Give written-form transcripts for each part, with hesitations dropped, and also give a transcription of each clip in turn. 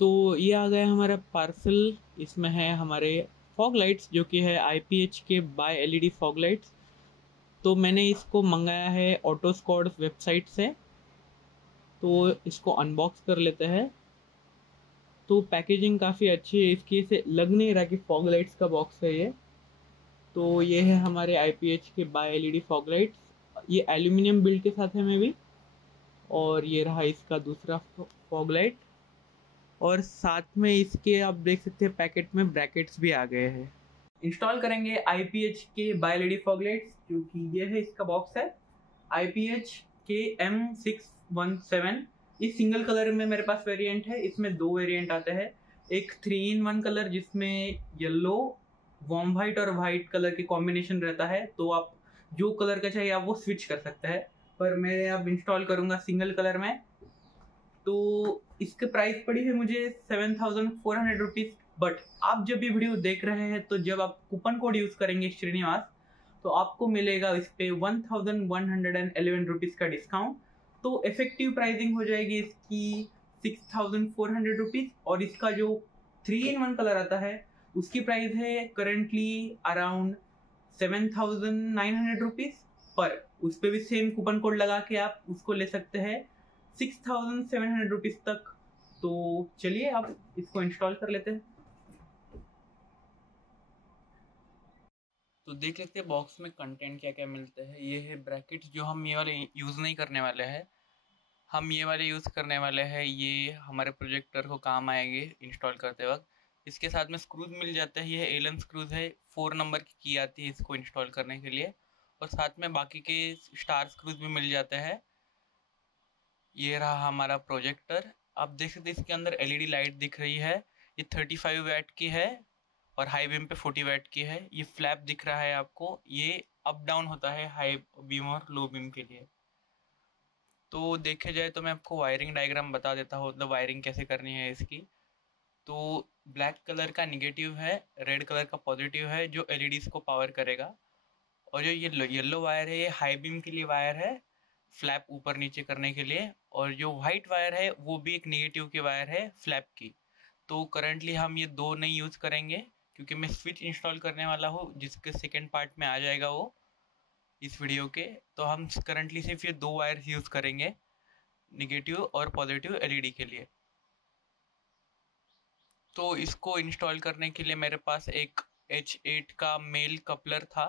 तो ये आ गया हमारा पार्सल। इसमें है हमारे फॉग लाइट्स जो कि है IPH के बाय LED फॉग लाइट्स। तो मैंने इसको मंगाया है ऑटो स्क्वाड वेबसाइट से। तो इसको अनबॉक्स कर लेते हैं। तो पैकेजिंग काफ़ी अच्छी है इसकी, से लग नहीं रहा कि फॉग लाइट्स का बॉक्स है ये। तो ये है हमारे IPH के बाय LED फॉग लाइट्स। ये एल्यूमिनियम बिल्ड के साथ है में भी। और ये रहा इसका दूसरा फॉग लाइट। और साथ में इसके आप देख सकते हैं पैकेट में ब्रैकेट्स भी आ गए हैं। इंस्टॉल करेंगे IPH के बाय एलईडी फॉग लाइट्स, क्योंकि ये है इसका बॉक्स है IPH के M617। इस सिंगल कलर में मेरे पास वेरिएंट है। इसमें दो वेरिएंट आते हैं, एक 3 in 1 कलर जिसमें येलो, वार्म वाइट और वाइट कलर की कॉम्बिनेशन रहता है। तो आप जो कलर का चाहिए आप वो स्विच कर सकते हैं, पर मैं अब इंस्टॉल करूंगा सिंगल कलर में। तो इसके प्राइस पड़ी है मुझे 7400 रुपीज़। बट आप जब ये वीडियो देख रहे हैं तो जब आप कूपन कोड यूज करेंगे श्रीनिवास, तो आपको मिलेगा इस पे 1111 रुपीज़ का डिस्काउंट। तो इफेक्टिव प्राइसिंग हो जाएगी इसकी 6400 रुपीज़। और इसका जो 3 in 1 कलर आता है उसकी प्राइस है करेंटली अराउंड 7900 रुपीज़। पर उस पर भी सेम कूपन कोड लगा के आप उसको ले सकते हैं 6700 रुपीज़ तक। तो चलिए अब इसको इंस्टॉल कर लेते हैं। तो देख लेते हैं बॉक्स में कंटेंट क्या क्या मिलते हैं। ये है ब्रैकेट्स जो हम ये वाले यूज़ नहीं करने वाले हैं। हम ये वाले यूज़ करने वाले हैं, ये हमारे प्रोजेक्टर को काम आएंगे इंस्टॉल करते वक्त। इसके साथ में स्क्रूज मिल जाता है, ये एलन स्क्रूज है। 4 नंबर की आती है इसको इंस्टॉल करने के लिए। और साथ में बाकी के स्टार स्क्रूज भी मिल जाते हैं। ये रहा हमारा प्रोजेक्टर। आप देख सकते हैं इसके अंदर LED लाइट दिख रही है। ये 35 W की है और हाई बीम पे 40 W की है। ये फ्लैप दिख रहा है आपको, ये अप डाउन होता है हाई बीम और लो बीम के लिए। तो देखे जाए तो मैं आपको वायरिंग डायग्राम बता देता हूँ, मतलब वायरिंग कैसे करनी है इसकी। तो ब्लैक कलर का निगेटिव है, रेड कलर का पॉजिटिव है जो LEDs को पावर करेगा। और जो ये येलो वायर है ये हाई बीम के लिए वायर है, फ्लैप ऊपर नीचे करने के लिए। और जो वाइट वायर है वो भी एक नेगेटिव की वायर है फ्लैप की। तो करंटली हम ये दो नहीं यूज़ करेंगे, क्योंकि मैं स्विच इंस्टॉल करने वाला हूँ जिसके सेकेंड पार्ट में आ जाएगा वो इस वीडियो के। तो हम करंटली सिर्फ ये दो वायर यूज़ करेंगे, निगेटिव और पॉजिटिव LED के लिए। तो इसको इंस्टॉल करने के लिए मेरे पास एक H8 का मेल कपलर था,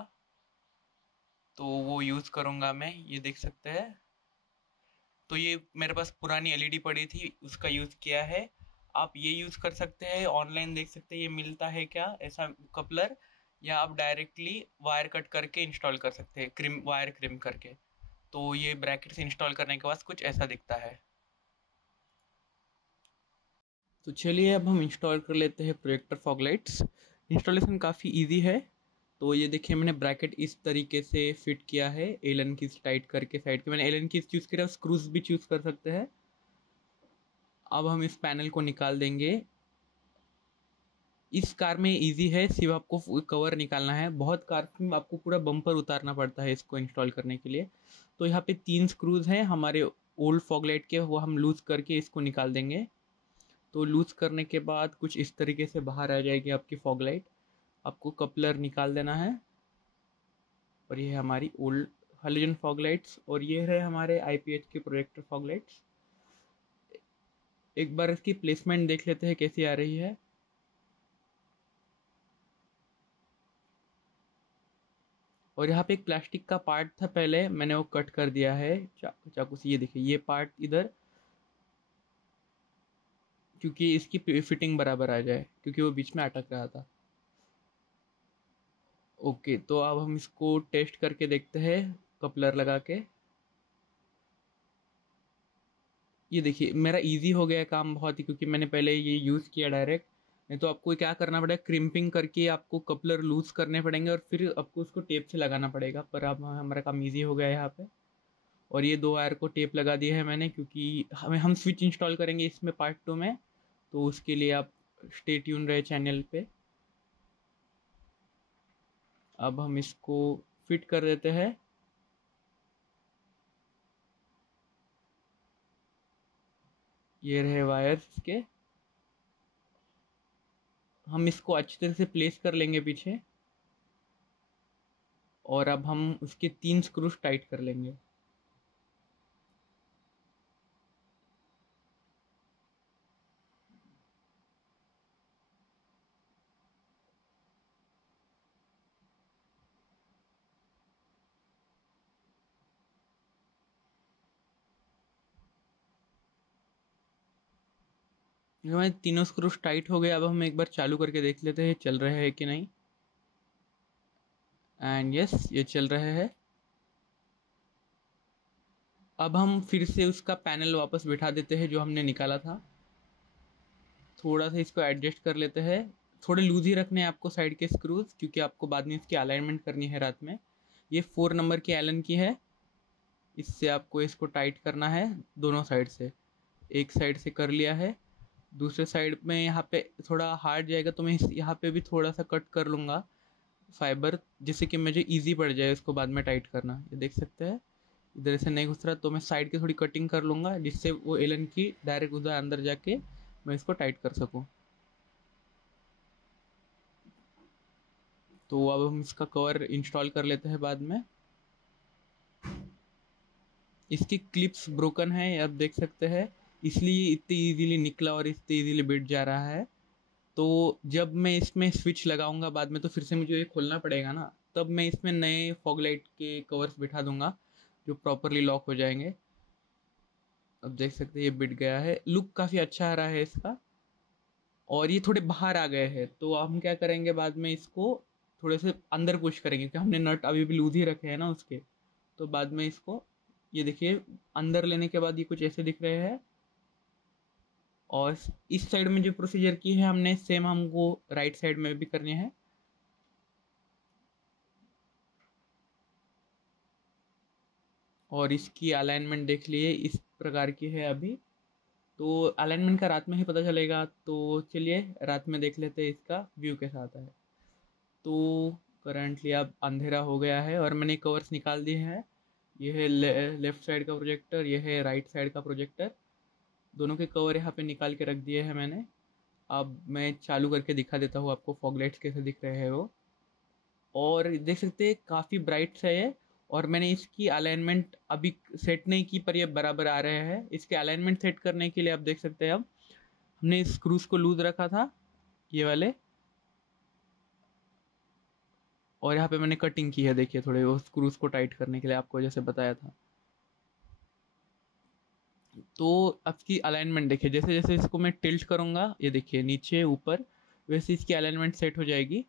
तो वो यूज़ करूँगा मैं। ये देख सकते हैं। तो ये मेरे पास पुरानी LED पड़ी थी, उसका यूज़ किया है। आप ये यूज़ कर सकते हैं, ऑनलाइन देख सकते हैं ये मिलता है क्या ऐसा कपलर, या आप डायरेक्टली वायर कट करके इंस्टॉल कर सकते हैं, क्रिम वायर क्रिम करके। तो ये ब्रैकेट्स इंस्टॉल करने के बाद कुछ ऐसा दिखता है। तो चलिए अब हम इंस्टॉल कर लेते हैं प्रोजेक्टर फॉग लाइट्स। इंस्टॉलेशन काफ़ी इजी है। तो ये देखिए मैंने ब्रैकेट इस तरीके से फिट किया है, एलन की टाइट करके साइड के। मैंने एलन की चूज़ किया, स्क्रूज भी चूज़ कर सकते हैं। अब हम इस पैनल को निकाल देंगे। इस कार में इजी है, सिर्फ आपको कवर निकालना है। बहुत कार में आपको पूरा बम्पर उतारना पड़ता है इसको इंस्टॉल करने के लिए। तो यहाँ पे 3 स्क्रूज हैं हमारे ओल्ड फॉगलाइट के, वो हम लूज़ करके इसको निकाल देंगे। तो लूज़ करने के बाद कुछ इस तरीके से बाहर आ जाएगी आपकी फॉगलाइट। आपको कपलर निकाल देना है। और ये है हमारी ओल्ड हेलोजन फॉगलाइट्स, और ये है हमारे IPH के प्रोजेक्टर फॉगलाइट्स। एक बार इसकी प्लेसमेंट देख लेते हैं कैसी आ रही है। और यहाँ पे एक प्लास्टिक का पार्ट था पहले, मैंने वो कट कर दिया है चाकू से। ये देखिए ये पार्ट इधर, क्योंकि इसकी फिटिंग बराबर आ जाए, क्योंकि वो बीच में अटक रहा था। ओके, तो अब हम इसको टेस्ट करके देखते हैं कपलर लगा के। ये देखिए मेरा इजी हो गया काम बहुत ही, क्योंकि मैंने पहले ये यूज़ किया डायरेक्ट। नहीं तो आपको क्या करना पड़ेगा, क्रिम्पिंग करके आपको कपलर लूज़ करने पड़ेंगे और फिर आपको उसको टेप से लगाना पड़ेगा। पर अब हमारा काम इजी हो गया है यहाँ पे। और ये दो वायर को टेप लगा दिया है मैंने, क्योंकि हम स्विच इंस्टॉल करेंगे इसमें पार्ट 2 में। तो उसके लिए आप स्टे ट्यून रहे चैनल पे। अब हम इसको फिट कर देते हैं। ये रहे वायर्स के। हम इसको अच्छी तरह से प्लेस कर लेंगे पीछे, और अब हम उसके 3 स्क्रूज टाइट कर लेंगे। ये हमारे तीनों स्क्रूज टाइट हो गए। अब हम एक बार चालू करके देख लेते हैं चल रहे हैं कि नहीं। एंड यस, ये चल रहे हैं। अब हम फिर से उसका पैनल वापस बिठा देते हैं जो हमने निकाला था। थोड़ा सा इसको एडजस्ट कर लेते हैं। थोड़े लूज ही रखने हैं आपको साइड के स्क्रूज, क्योंकि आपको बाद में इसकी अलाइनमेंट करनी है रात में। ये 4 नंबर की एलन की है। इससे आपको इसको टाइट करना है दोनों साइड से। एक साइड से कर लिया है, दूसरे साइड में यहाँ पे थोड़ा हार्ड जाएगा तो मैं यहाँ पे भी थोड़ा सा कट कर लूँगा फाइबर, जिससे कि मुझे इजी पड़ जाए इसको बाद में टाइट करना। ये देख सकते हैं इधर से नहीं घुस रहा, तो मैं साइड की थोड़ी कटिंग कर लूँगा जिससे वो एलन की डायरेक्ट उधर अंदर जाके मैं इसको टाइट कर सकूँ। तो अब हम इसका कवर इंस्टॉल कर लेते हैं बाद में। इसकी क्लिप्स ब्रोकन है, आप देख सकते हैं, इसलिए इतनी इजीली निकला और इतनी इजीली बिट जा रहा है। तो जब मैं इसमें स्विच लगाऊंगा बाद में तो फिर से मुझे ये खोलना पड़ेगा ना, तब मैं इसमें नए फॉग लाइट के कवर्स बिठा दूंगा जो प्रॉपरली लॉक हो जाएंगे। अब देख सकते हैं ये बिट गया है, लुक काफ़ी अच्छा आ रहा है इसका। और ये थोड़े बाहर आ गए हैं, तो हम क्या करेंगे बाद में इसको थोड़े से अंदर पुश करेंगे, क्योंकि हमने नट अभी भी लूज ही रखे हैं ना उसके। तो बाद में इसको, ये देखिए, अंदर लेने के बाद ये कुछ ऐसे दिख रहे हैं। और इस साइड में जो प्रोसीजर की है हमने, सेम हमको राइट साइड में भी करनी है। और इसकी अलाइनमेंट देख लिए इस प्रकार की है अभी। तो अलाइनमेंट का रात में ही पता चलेगा, तो चलिए रात में देख लेते हैं इसका व्यू कैसा आता है। तो करंटली अब अंधेरा हो गया है और मैंने कवर्स निकाल दिए हैं। ये है लेफ़्ट साइड का प्रोजेक्टर, ये है राइट साइड का प्रोजेक्टर। दोनों के कवर यहाँ पे निकाल के रख दिए हैं मैंने। अब मैं चालू करके दिखा देता हूँ आपको फॉग लाइट्स कैसे दिख रहे हैं वो। और देख सकते हैं काफ़ी ब्राइट सा है। और मैंने इसकी अलाइनमेंट अभी सेट नहीं की, पर ये बराबर आ रहे हैं। इसके अलाइनमेंट सेट करने के लिए आप देख सकते हैं, अब हमने स्क्रूज को लूज रखा था ये वाले, और यहाँ पे मैंने कटिंग की है, देखिए थोड़े वो स्क्रूज को टाइट करने के लिए, आपको जैसे बताया था। तो अब की अलाइनमेंट देखिए, जैसे जैसे इसको मैं टिल्ट करूँगा, ये देखिए नीचे ऊपर, वैसे इसकी अलाइनमेंट सेट हो जाएगी।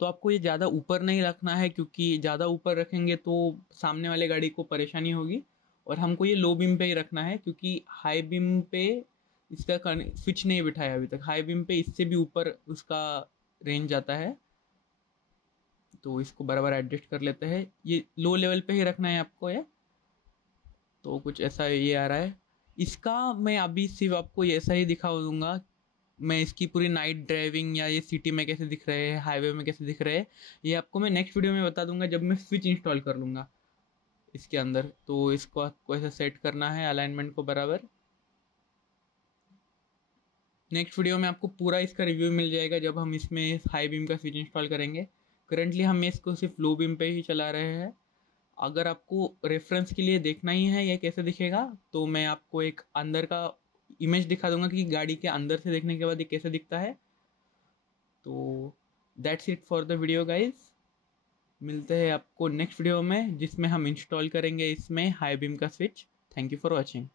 तो आपको ये ज़्यादा ऊपर नहीं रखना है, क्योंकि ज़्यादा ऊपर रखेंगे तो सामने वाले गाड़ी को परेशानी होगी। और हमको ये लो बीम पे ही रखना है, क्योंकि हाई बीम पे इसका स्विच नहीं बिठाया अभी तक। हाई बीम पे इससे भी ऊपर उसका रेंज जाता है, तो इसको बराबर एडजस्ट कर लेते हैं। ये लो लेवल पे ही रखना है आपको ये। तो कुछ ऐसा ये आ रहा है इसका। मैं अभी सिर्फ आपको ये ऐसा ही दिखा दूंगा। मैं इसकी पूरी नाइट ड्राइविंग या ये सिटी में कैसे दिख रहे हैं, हाईवे में कैसे दिख रहे हैं, ये आपको मैं नेक्स्ट वीडियो में बता दूंगा जब मैं स्विच इंस्टॉल कर लूँगा इसके अंदर। तो इसको आपको ऐसे सेट करना है अलाइनमेंट को बराबर। नेक्स्ट वीडियो में आपको पूरा इसका रिव्यू मिल जाएगा जब हम इसमें हाई बीम का स्विच इंस्टॉल करेंगे। करंटली हम इसको सिर्फ लो बीम पे ही चला रहे हैं। अगर आपको रेफरेंस के लिए देखना ही है ये कैसे दिखेगा, तो मैं आपको एक अंदर का इमेज दिखा दूंगा कि गाड़ी के अंदर से देखने के बाद ये कैसे दिखता है। तो that's it for the video guys. मिलते हैं आपको नेक्स्ट वीडियो में जिसमें हम इंस्टॉल करेंगे इसमें हाई बीम का switch. Thank you for watching.